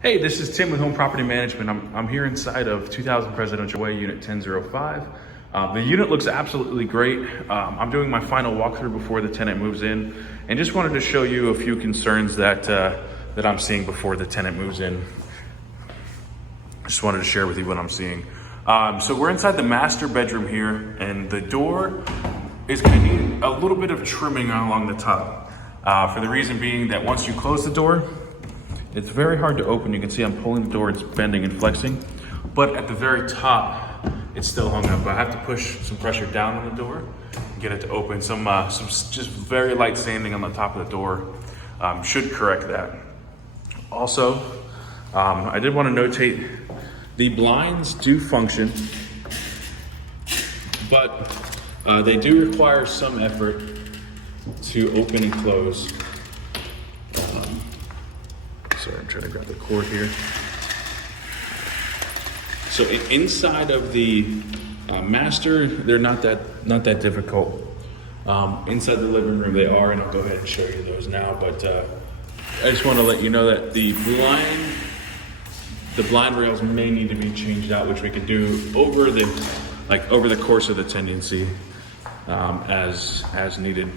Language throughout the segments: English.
Hey, this is Tim with Home Property Management. I'm here inside of 2000 Presidential Way, Unit 1005. The unit looks absolutely great. I'm doing my final walkthrough before the tenant moves in, and just wanted to show you a few concerns that I'm seeing before the tenant moves in. Just wanted to share with you what I'm seeing. So we're inside the master bedroom here, and the door is going to need a little bit of trimming along the top. For the reason being that once you close the door, it's very hard to open. You can see I'm pulling the door, it's bending and flexing, but at the very top, it's still hung up. I have to push some pressure down on the door and get it to open. Some just very light sanding on the top of the door should correct that. Also, I did want to notate the blinds do function, but they do require some effort to open and close. Sorry, I'm trying to grab the cord here. So inside of the master, they're not that difficult. Inside the living room, they are, and I'll go ahead and show you those now. But I just want to let you know that the blind rails may need to be changed out, which we could do over the course of the tenancy as needed.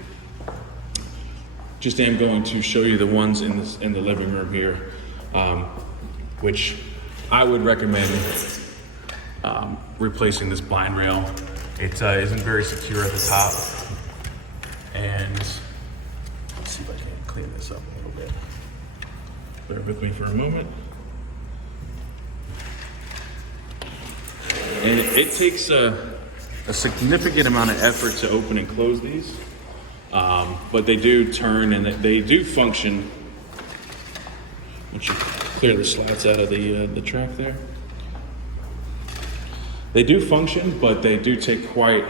Just am going to show you the ones in the living room here, which I would recommend replacing this blind rail. It isn't very secure at the top, and let's see if I can clean this up a little bit. Bear with me for a moment. And it takes a significant amount of effort to open and close these. But they do turn and they do function. Once you clear the slats out of the track there. They do function, but they do take quite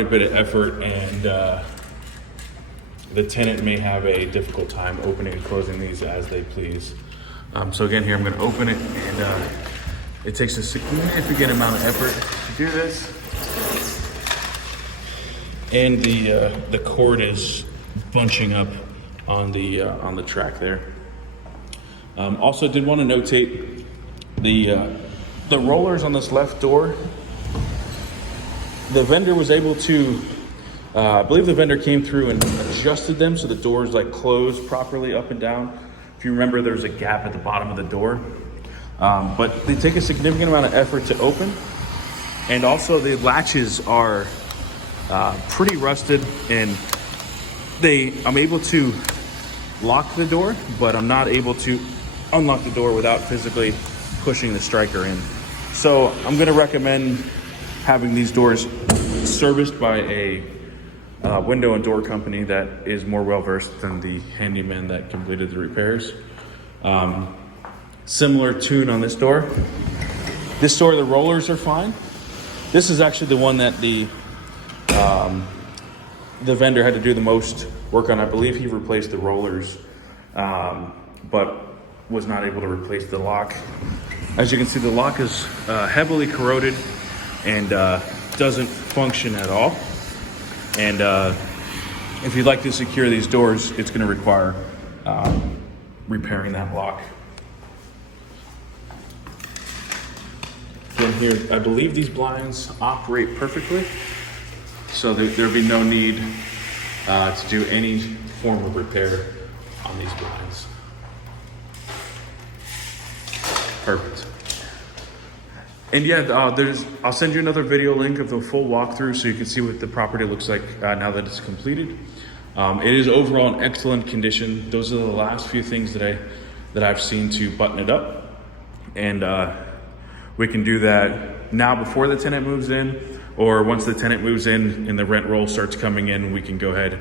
a bit of effort, and the tenant may have a difficult time opening and closing these as they please. So again, here I'm going to open it, and it takes a significant amount of effort to do this. And the cord is bunching up on the track there. Also, did want to notate the rollers on this left door. The vendor was able to, I believe the vendor came through and adjusted them so the doors close properly up and down. If you remember, there's a gap at the bottom of the door, but they take a significant amount of effort to open, and also the latches are pretty rusted, and I'm able to lock the door, but I'm not able to unlock the door without physically pushing the striker in. So I'm going to recommend having these doors serviced by a window and door company that is more well-versed than the handyman that completed the repairs. Similar tune on this door. This door, the rollers are fine. This is actually the one that the vendor had to do the most work on. I believe he replaced the rollers, but was not able to replace the lock. As you can see, the lock is heavily corroded and doesn't function at all. And if you'd like to secure these doors, it's going to require repairing that lock. Again, here, I believe these blinds operate perfectly, so there'll be no need to do any form of repair on these blinds. Perfect. And yeah, I'll send you another video link of the full walkthrough so you can see what the property looks like now that it's completed. It is overall in excellent condition. Those are the last few things that I've seen to button it up, and we can do that now before the tenant moves in, or once the tenant moves in and the rent roll starts coming in, we can go ahead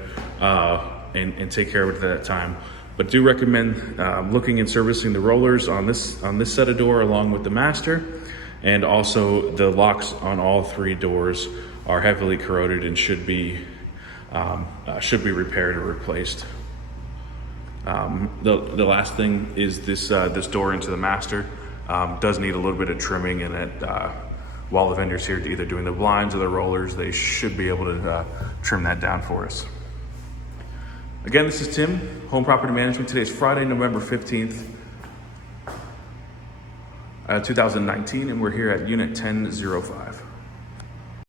and take care of it at that time. But do recommend looking and servicing the rollers on this set of door along with the master, and also the locks on all three doors are heavily corroded and should be repaired or replaced. The last thing is this door into the master does need a little bit of trimming, and while the vendor's here either doing the blinds or the rollers, they should be able to trim that down for us. Again, this is Tim, Home Property Management. Today is Friday, November 15th. 2019, and we're here at unit 1005.